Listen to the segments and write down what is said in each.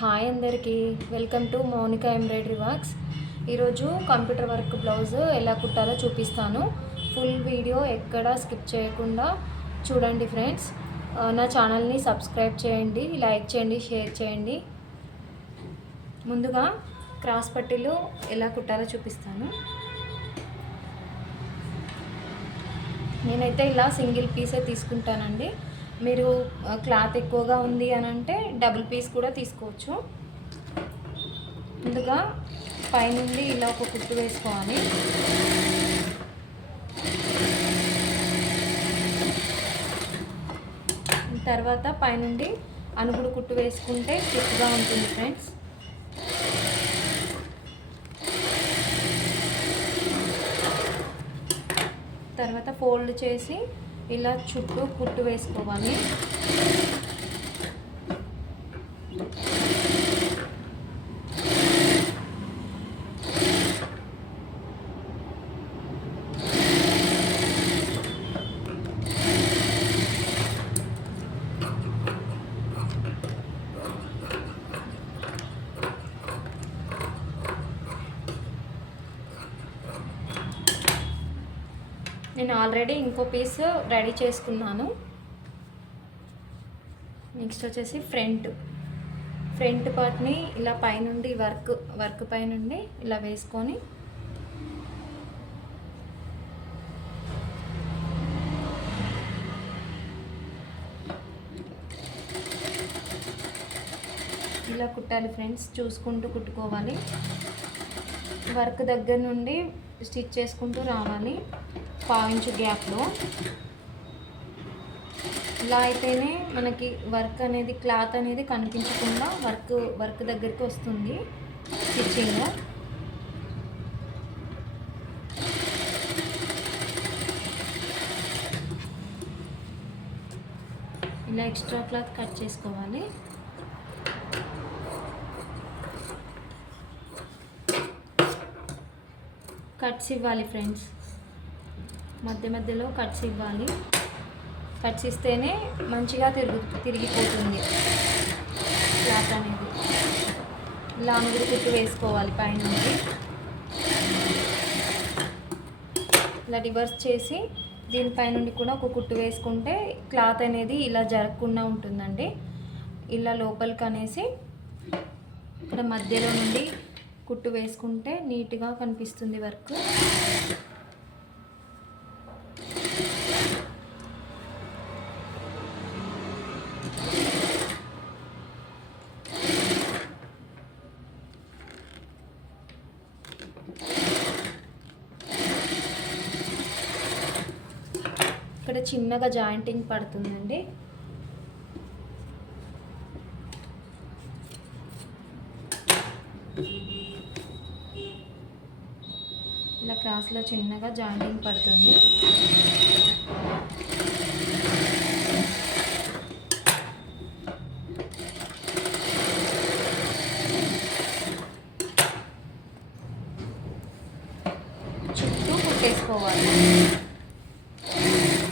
Hi అందరికీ, welcome to Monika embroidery works. ఈరోజు computer work blouse ఎలా కుట్టాలో చూపిస్తాను. ఫుల్ వీడియో ఎక్కడా స్కిప్ చేయకుండా చూడండి ఫ్రెండ్స్. నా ఛానల్ని సబ్స్క్రైబ్ చేయండి, లైక్ చేయండి, షేర్ చేయండి. ముందుగా క్రాస్ పట్టీలు ఎలా కుట్టాలో చూపిస్తాను. నేనైతే ఇలా సింగిల్ పీసే తీసుకుంటానండి. మీరు క్లాత్ ఎక్కువగా ఉంది అని అంటే డబుల్ పీస్ కూడా తీసుకోవచ్చు. ముందుగా పైనుండి ఇలా ఒక కుట్టు వేసుకోవాలి. తర్వాత పైనుండి అనుగుడు కుట్టు వేసుకుంటే స్టిఫ్గా ఉంటుంది ఫ్రెండ్స్. తర్వాత ఫోల్డ్ చేసి ఇలా చుట్టూ కుట్టు వేసుకోవాలి. నేను ఆల్రెడీ ఇంకో పీస్ రెడీ చేసుకున్నాను. నెక్స్ట్ వచ్చేసి ఫ్రంట్ పార్ట్ని ఇలా పైనుండి వర్క్ పైనుండి ఇలా వేసుకొని ఇలా కుట్టాలి ఫ్రెండ్స్. చూసుకుంటూ కుట్టుకోవాలి. వర్క్ దగ్గర నుండి స్టిచ్ చేసుకుంటూ రావాలి 1/2 ఇంచు గ్యాప్లో. ఇలా అయితేనే మనకి వర్క్ అనేది క్లాత్ అనేది కనిపించకుండా వర్క్ దగ్గరికి వస్తుంది స్టిచ్చింగ్. ఇలా ఎక్స్ట్రా క్లాత్ కట్ చేసుకోవాలి. కట్స్ ఇవ్వాలి ఫ్రెండ్స్, మధ్యలో కట్స్ ఇవ్వాలి. కట్స్ ఇస్తేనే మంచిగా తిరిగిపోతుంది క్లాత్ అనేది. ఇలా అనుగుడు కుట్టు వేసుకోవాలి పైనుండి. ఇలా రివర్స్ చేసి దీనిపై నుండి కూడా ఒక కుట్టు వేసుకుంటే క్లాత్ అనేది ఇలా జరగకుండా ఉంటుందండి. ఇలా లోపలికి అనేసి ఇక్కడ మధ్యలో నుండి కుట్టు వేసుకుంటే నీట్గా కనిపిస్తుంది వర్క్. ఇక్కడ చిన్నగా జాయింటింగ్ పడుతుందండి. ఇలా క్రాస్లో చిన్నగా జాయింటింగ్ పడుతుంది. చుట్టూ కుట్టేసుకోవాలి.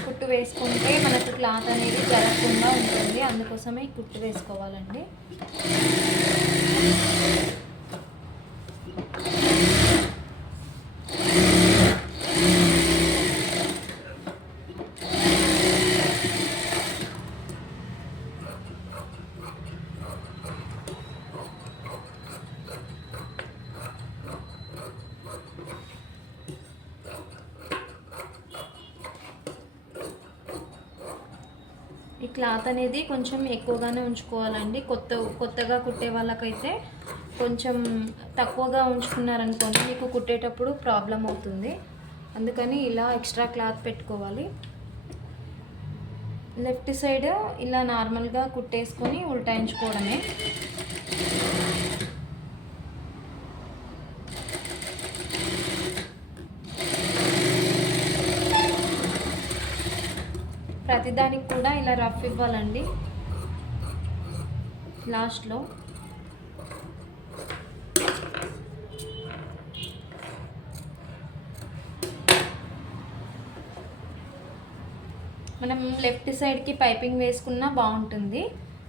కుట్టు వేసుకుంటే మనకు క్లాత్ అనేది జరగకుండా ఉంటుంది, అందుకోసమే కుట్టు వేసుకోవాలండి. ఈ క్లాత్ అనేది కొంచెం ఎక్కువగానే ఉంచుకోవాలండి. కొత్తగా కుట్టే వాళ్ళకైతే కొంచెం తక్కువగా ఉంచుకున్నారనుకోండి మీకు కుట్టేటప్పుడు ప్రాబ్లం అవుతుంది. అందుకని ఇలా ఎక్స్ట్రా క్లాత్ పెట్టుకోవాలి. లెఫ్ట్ సైడ్ ఇలా నార్మల్గా కుట్టేసుకొని ఉల్టాయించుకోవడమే. ప్రతిదానికి కూడా ఇలా రఫ్ ఇవ్వాలండి లాస్ట్లో. మనం లెఫ్ట్ సైడ్కి పైపింగ్ వేసుకున్నా బాగుంటుంది,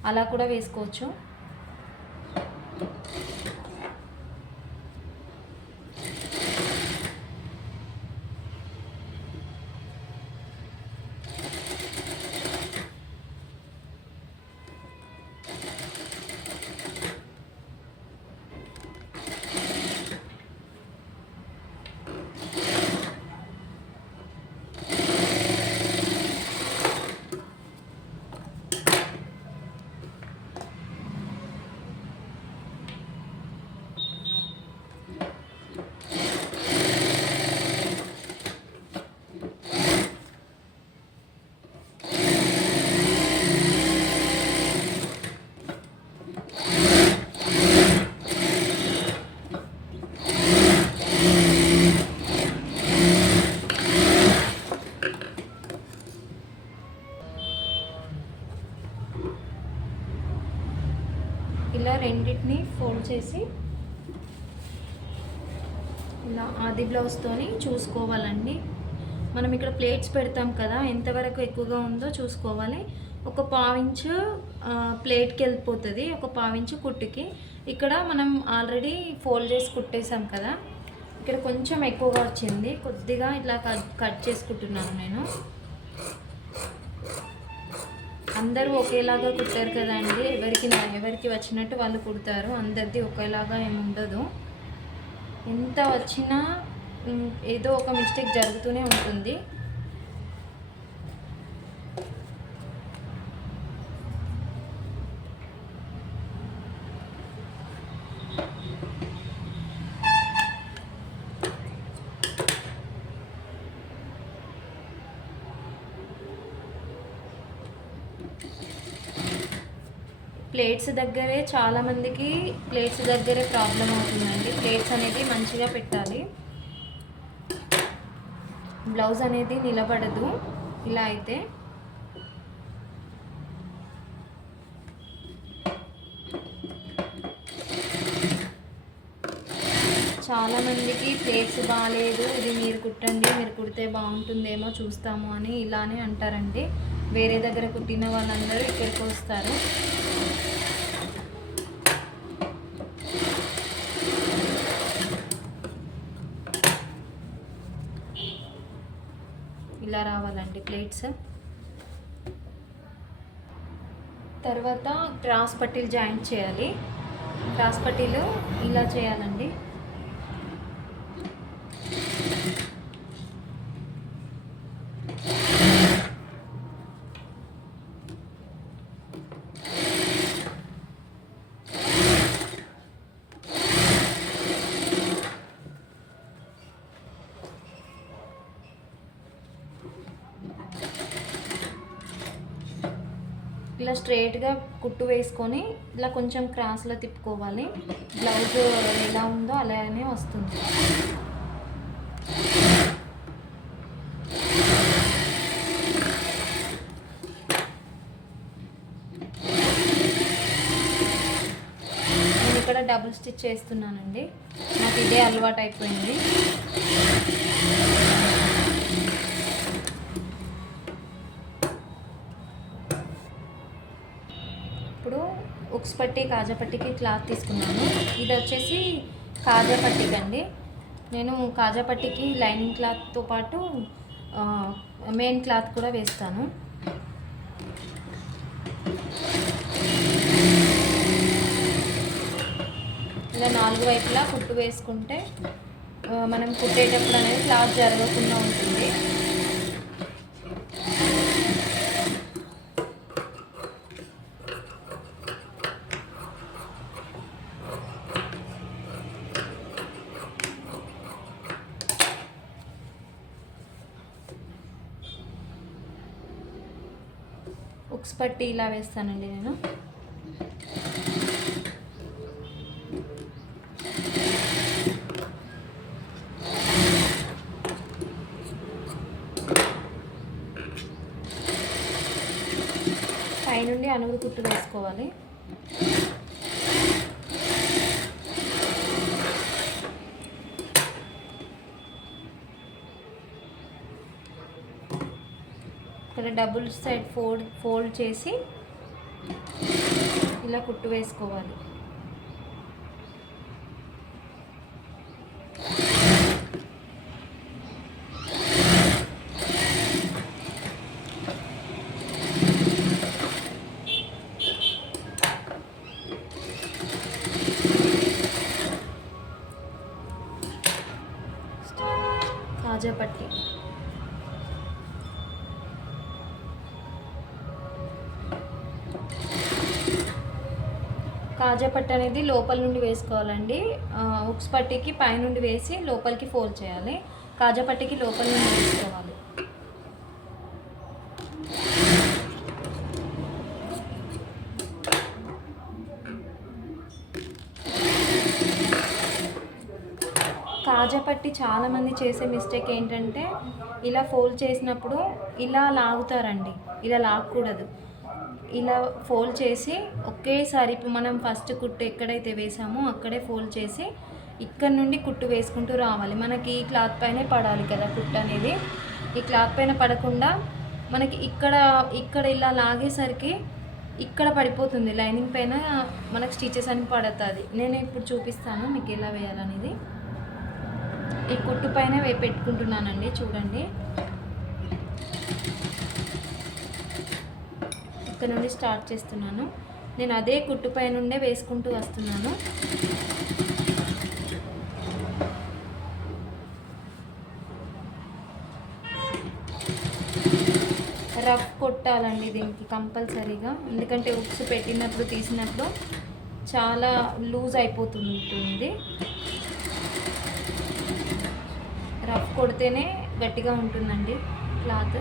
అలా కూడా వేసుకోవచ్చు. ఇలా రెండింటిని ఫోల్డ్ చేసి ఇలా ఆది బ్లౌజ్తోని చూసుకోవాలండి. మనం ఇక్కడ ప్లేట్స్ పెడతాం కదా, ఎంతవరకు ఎక్కువగా ఉందో చూసుకోవాలి. ఒక పావించు ప్లేట్కి వెళ్ళిపోతుంది, ఒక పావించు కుట్టుకి. ఇక్కడ మనం ఆల్రెడీ ఫోల్డ్ చేసి కుట్టేసాం కదా, ఇక్కడ కొంచెం ఎక్కువగా వచ్చింది, కొద్దిగా ఇట్లా కట్ చేసుకుంటున్నాను నేను. అందరూ ఒకేలాగా కుట్టారు కదండి, ఎవరికి వచ్చినట్టు వాళ్ళు కుడతారు, అందరిది ఒకేలాగా ఏమి ఉండదు. ఎంత వచ్చినా ఏదో ఒక మిస్టేక్ జరుగుతూనే ఉంటుంది. ప్లేట్స్ దగ్గరే చాలామందికి ప్లేట్స్ దగ్గరే ప్రాబ్లం అవుతుందండి. ప్లేట్స్ అనేది మంచిగా పెట్టాలి, బ్లౌజ్ అనేది నిలబడదు ఇలా అయితే. చాలామందికి ప్లేట్స్ బాగాలేదు, ఇది మీరు కుట్టండి, మీరు కుడితే బాగుంటుందేమో చూస్తాము అని ఇలానే అంటారండి. వేరే దగ్గర కుట్టిన వాళ్ళందరూ ఇక్కడికి వస్తారు. ఇలా రావాలండి ప్లేట్స్. తర్వాత క్రాస్ పట్టీలు జాయింట్ చేయాలి. క్రాస్ పట్టీలు ఇలా చేయాలండి. ఇలా స్ట్రైట్గా కుట్టు వేసుకొని ఇలా కొంచెం క్రాస్లో తిప్పుకోవాలి. బ్లౌజ్ ఎలా ఉందో అలానే వస్తుంది. నేను ఇక్కడ డబుల్ స్టిచ్ చేస్తున్నానండి, నాకు ఇదే అలవాటు అయిపోయింది. ఇప్పుడు ఉక్స్ పట్టి కాజా పట్టికి క్లాత్ తీసుకున్నాను. ఇది వచ్చేసి కాజా పట్టికి అండి. నేను కాజా పట్టికి లైనింగ్ క్లాత్తో పాటు మెయిన్ క్లాత్ కూడా వేస్తాను. ఇలా 4 వైపులా కుట్టు వేసుకుంటే మనం కుట్టేటప్పుడు అనేది క్లాత్ జరగకుండా ఉంటుంది. ఉక్స్ పట్టి ఇలా వేస్తానండి నేను. పైనుండి అనుగుడు కుట్టు వేసుకోవాలి. ఇక్కడ డబుల్ సైడ్ ఫోల్డ్ చేసి ఇలా కుట్టు వేసుకోవాలి. కాజా పట్టి కాజా పట్టు అనేది లోపల నుండి వేసుకోవాలండి. ఉక్స్ పట్టికి పైనుండి వేసి లోపలికి ఫోల్డ్ చేయాలి. కాజా పట్టికి లోపల నుండి వేసుకోవాలి. కాజా పట్టి చాలామంది చేసే మిస్టేక్ ఏంటంటే ఇలా ఫోల్డ్ చేసినప్పుడు ఇలా లాగుతారండి. ఇలా లాగకూడదు. ఇలా ఫోల్డ్ చేసి ఒకేసారి ఇప్పుడు మనం ఫస్ట్ కుట్టు ఎక్కడైతే వేసామో అక్కడే ఫోల్డ్ చేసి ఇక్కడ నుండి కుట్టు వేసుకుంటూ రావాలి. మనకి ఈ క్లాత్ పైనే పడాలి కదా కుట్టు అనేది. ఈ క్లాత్ పైన పడకుండా మనకి ఇక్కడ ఇక్కడ ఇలా లాగేసరికి ఇక్కడ పడిపోతుంది, లైనింగ్ పైన మనకు స్టిచెస్ అని పడుతుంది. నేను ఇప్పుడు చూపిస్తాను మీకు ఎలా వేయాలనేది. ఈ కుట్టు పైన పెట్టుకుంటున్నానండి, చూడండి. ఇక్కడ నుండి స్టార్ట్ చేస్తున్నాను. నేను అదే కుట్టు పై నుండే వేసుకుంటూ వస్తున్నాను. రఫ్ కొట్టాలండి దీనికి కంపల్సరీగా, ఎందుకంటే ఉక్స్ పెట్టినప్పుడు తీసినప్పుడు చాలా లూజ్ అయిపోతుంటుంది. రఫ్ కొడితేనే గట్టిగా ఉంటుందండి క్లాత్.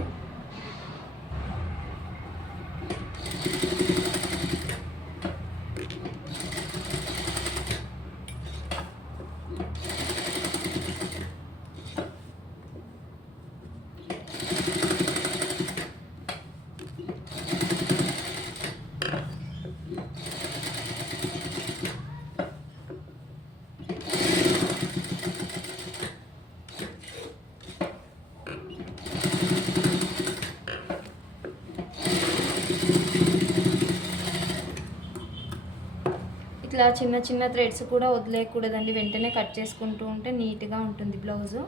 ఇట్లా చిన్న చిన్న థ్రెడ్స్ కూడా వదిలేయకూడదండి, వెంటనే కట్ చేసుకుంటూ ఉంటే నీట్గా ఉంటుంది బ్లౌజు.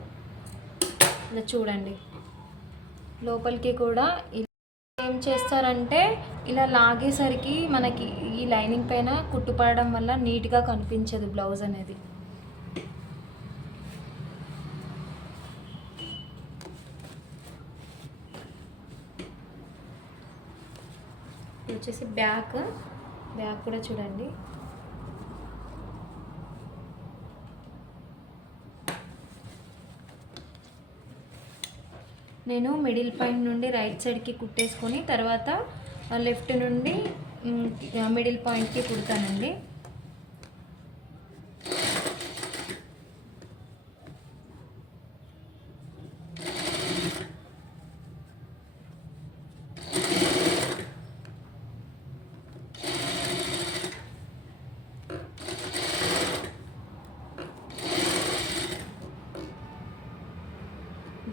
ఇలా చూడండి, లోపలికి కూడా ఏం చేస్తారంటే ఇలా లాగేసరికి మనకి ఈ లైనింగ్ పైన కుట్టుపడడం వల్ల నీట్గా కనిపించదు బ్లౌజ్ అనేది. వచ్చేసి బ్యాక్ కూడా చూడండి. నేను మిడిల్ పాయింట్ నుండి రైట్ సైడ్కి కుట్టేసుకొని తర్వాత లెఫ్ట్ నుండి మిడిల్ పాయింట్కి కుడతానండి.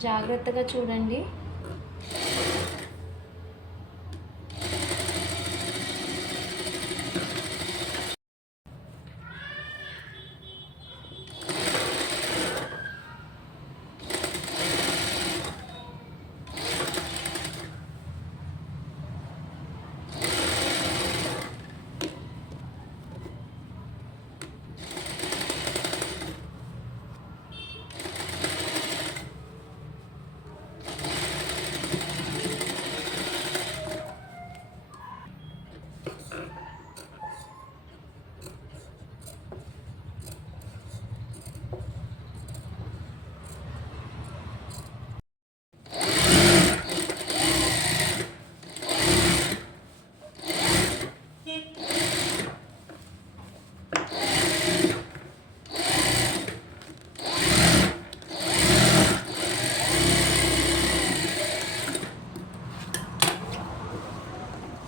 జాగ్రత్తగా చూడండి.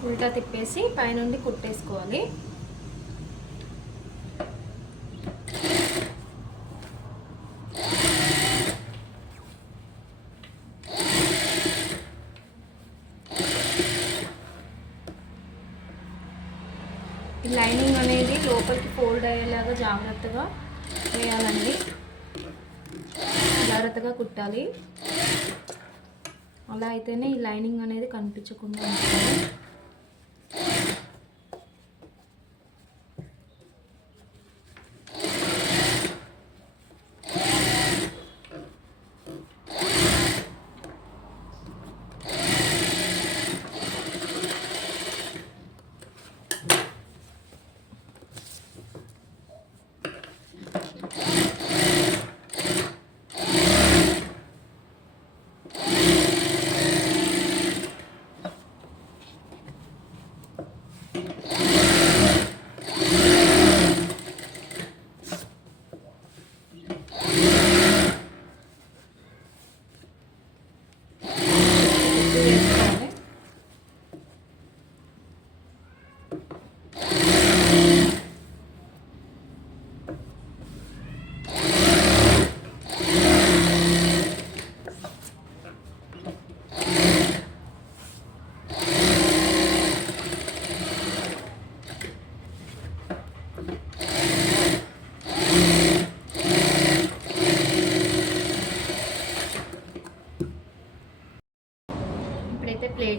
ఉల్టా తిప్పేసి పైనుండి కుట్టేసుకోవాలి. లైనింగ్ అనేది లోపలికి ఫోల్డ్ అయ్యేలాగా జాగ్రత్తగా వేయాలండి, జాగ్రత్తగా కుట్టాలి. అలా అయితేనే ఈ లైనింగ్ అనేది కనిపించకుండా ఉంటుంది.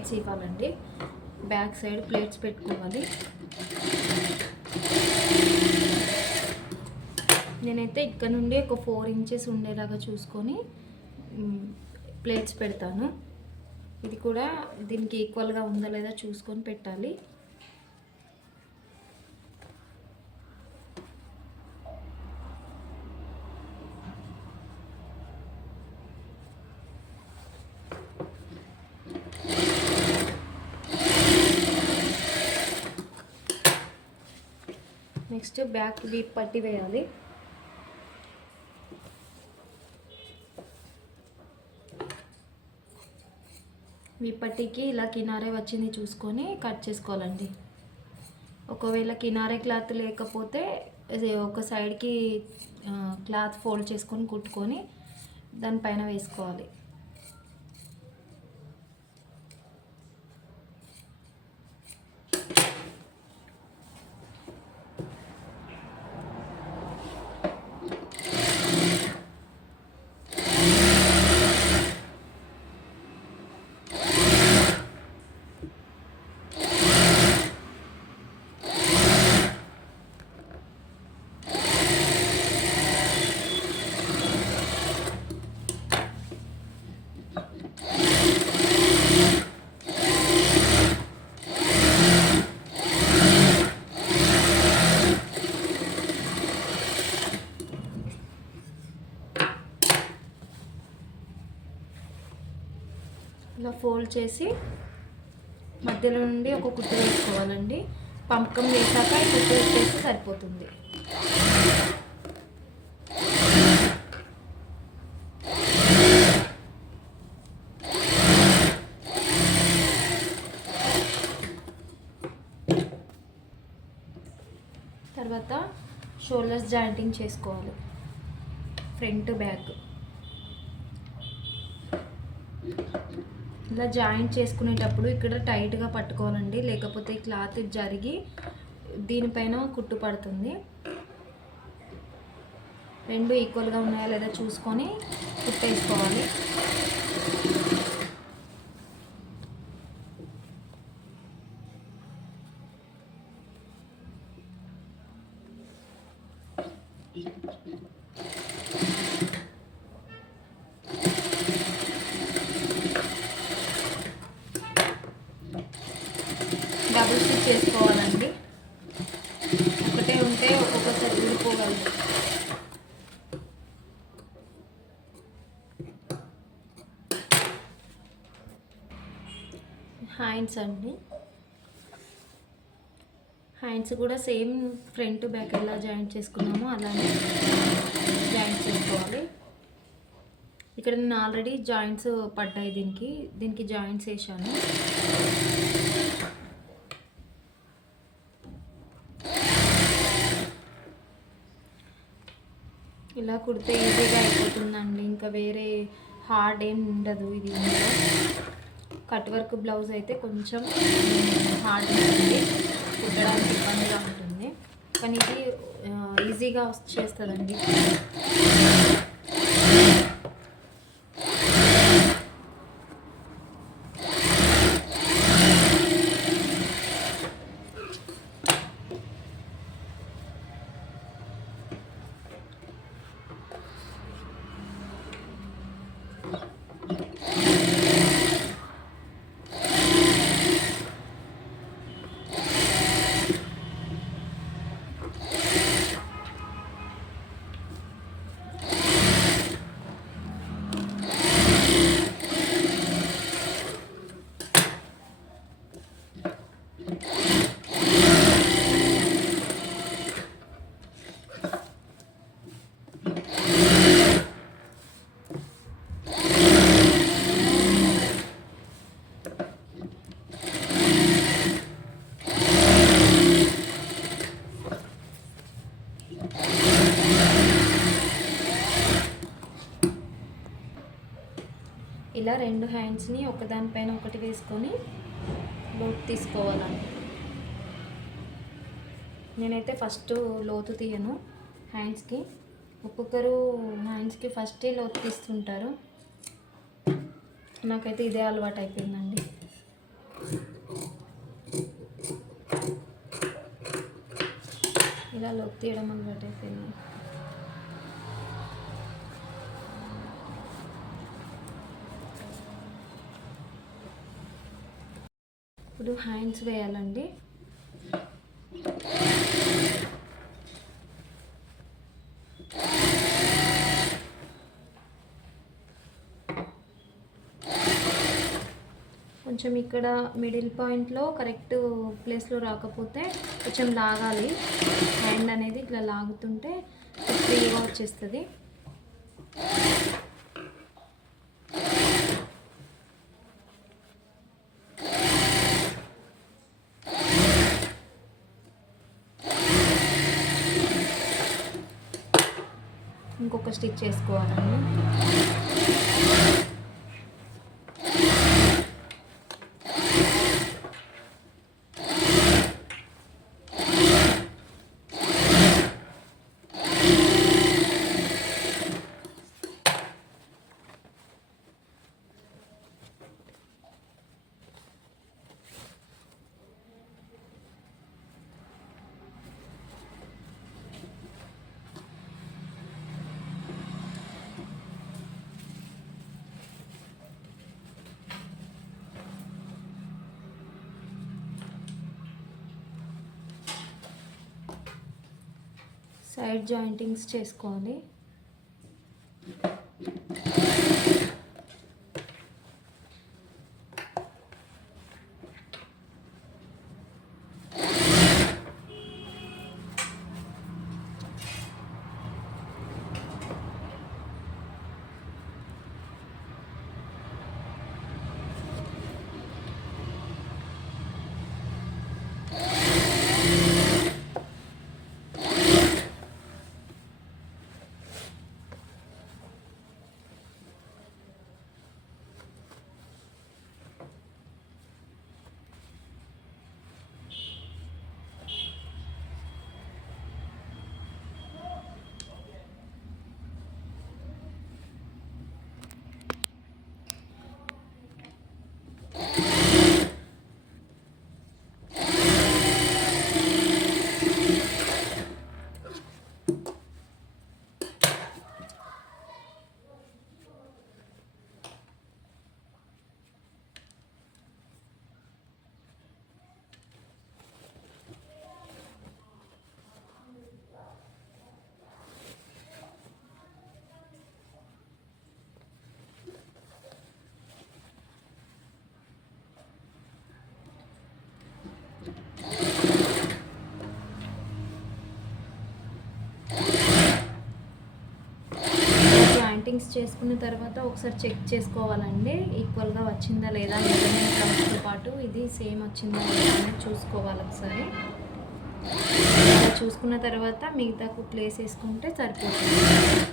ప్లేట్స్ ఇవ్వాలండి. బ్యాక్ సైడ్ ప్లేట్స్ పెట్టుకోవాలి. నేనైతే ఇక్కడ నుండి ఒక 4 ఇంచెస్ ఉండేలాగా చూసుకొని ప్లేట్స్ పెడతాను. ఇది కూడా దీనికి ఈక్వల్గా ఉందా లేదా చూసుకొని పెట్టాలి. నెక్స్ట్ బ్యాక్ వీప్ పట్టి వేయాలి. వీప్ పట్టికి ఇలా కినారే వచ్చింది చూసుకొని కట్ చేసుకోవాలండి. ఒకవేళ కినారే క్లాత్ లేకపోతే ఒక సైడ్కి క్లాత్ ఫోల్డ్ చేసుకొని కుట్టుకొని దానిపైన వేసుకోవాలి. ఇలా ఫోల్డ్ చేసి మధ్యలో నుండి ఒక కుట్టు వేసుకోవాలండి. పంపకం వేసాక ఈ కుట్టు వేస్తే సరిపోతుంది. తర్వాత షోల్డర్స్ జాయింటింగ్ చేసుకోవాలి. ఫ్రంట్ బ్యాక్ ఇలా జాయింట్ చేసుకునేటప్పుడు ఇక్కడ టైట్గా పట్టుకోవాలండి, లేకపోతే క్లాత్ జరిగి దీనిపైన కుట్టు పడుతుంది. రెండు ఈక్వల్గా ఉన్నాయా లేదా చూసుకొని కుట్టేసుకోవాలి. డబుల్ స్టిచ్ చేసుకోవాలండి. ఒకటే ఉంటే ఒక్కొక్కసారి ఊడిపోగలదు. హ్యాండ్స్ అండి. హ్యాండ్స్ కూడా సేమ్ ఫ్రంట్ బ్యాక్ ఎలా జాయింట్ చేసుకున్నామో అలానే జాయింట్ చేసుకోవాలి. ఇక్కడ నేను ఆల్రెడీ జాయింట్స్ పడ్డాయి, దీనికి జాయింట్స్ వేసాను. ఇలా కుడితే ఈజీగా అయిపోతుందండి. ఇంకా వేరే హార్డ్ ఏం ఉండదు. ఇది కట్ వర్క్ బ్లౌజ్ అయితే కొంచెం హార్డ్ ఉంటుంది, కుట్టడానికి ఇబ్బందిగా ఉంటుంది. కానీ ఇది ఈజీగా వచ్చేస్తుందండి. ఇలా రెండు హ్యాండ్స్ని ఒకదానిపైన ఒకటి వేసుకొని లోతు తీసుకోవాలండి. నేనైతే ఫస్ట్ లోతు తీయను హ్యాండ్స్కి. ఒక్కొక్కరు హ్యాండ్స్కి ఫస్టే లోతు తీస్తుంటారు. నాకైతే ఇదే అలవాటు అయిపోయిందండి. ఇలా లోతు తీయడం అలవాటు అయిపోయింది. ఇప్పుడు హ్యాండ్స్ వేయాలండి. కొంచెం ఇక్కడ మిడిల్ పాయింట్లో కరెక్ట్ ప్లేస్లో రాకపోతే కొంచెం లాగాలి. హ్యాండ్ అనేది ఇట్లా లాగుతుంటే ఫ్రీగా వచ్చేస్తుంది. ఇంకొక స్టిచ్ చేసుకోవాలండి. సైడ్ జాయింటింగ్స్ చేసుకోవాలి. జాయింటింగ్స్ చేసుకున్న తర్వాత ఒకసారి చెక్ చేసుకోవాలండి, ఈక్వల్గా వచ్చిందా లేదా, మెజర్మెంట్ క్లాత్తో పాటు ఇది సేమ్ వచ్చిందా లేదా అనేది చూసుకోవాలి ఒకసారి. అలా చూసుకున్న తర్వాత మిగతా కుట్లు వేసేసుకుంటే సరిపోతుంది.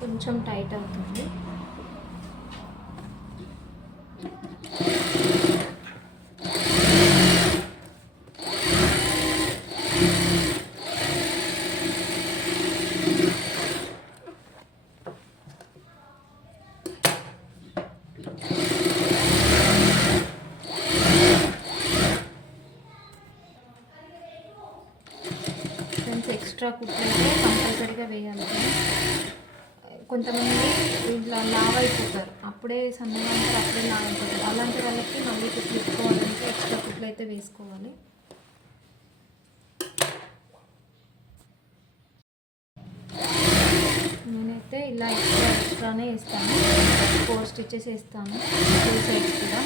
కొంచెం టైట్ అవుతుంది. ఎక్స్ట్రా కుట్లు అయితే కంపల్సరీగా వేయాలి. కొంతమంది ఇట్లా లావ్ అయిపోతారు, అప్పుడే సన్నగా ఉంటారు, అప్పుడే లావ్ అయిపోతారు. అలాంటి వాళ్ళకి మళ్ళీ కుట్లు ఇచ్చుకోవాలంటే ఎక్స్ట్రా కుట్లు అయితే వేసుకోవాలి. నేనైతే ఇలా ఎక్స్ట్రానే వేస్తాను. 4 స్టిచెస్ వేస్తాను 2 సైడ్స్ కూడా.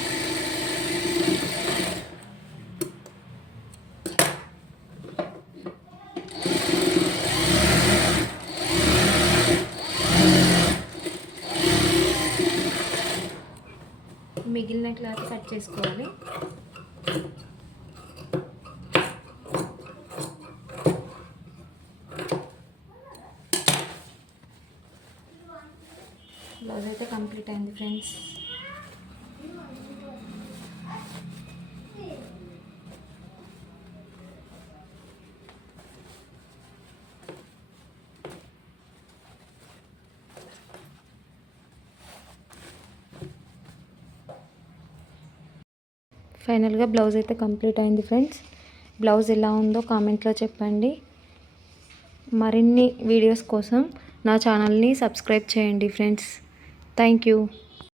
మిగిలిన క్లాత్ కట్ చేసుకోవాలి. బ్లౌజ్ అయితే కంప్లీట్ అయింది ఫ్రెండ్స్. ఫైనల్గా బ్లౌజ్ అయితే కంప్లీట్ అయింది ఫ్రెండ్స్. బ్లౌజ్ ఎలా ఉందో కామెంట్లో చెప్పండి. మరిన్ని వీడియోస్ కోసం నా ఛానల్ని సబ్స్క్రైబ్ చేయండి ఫ్రెండ్స్. Thank you.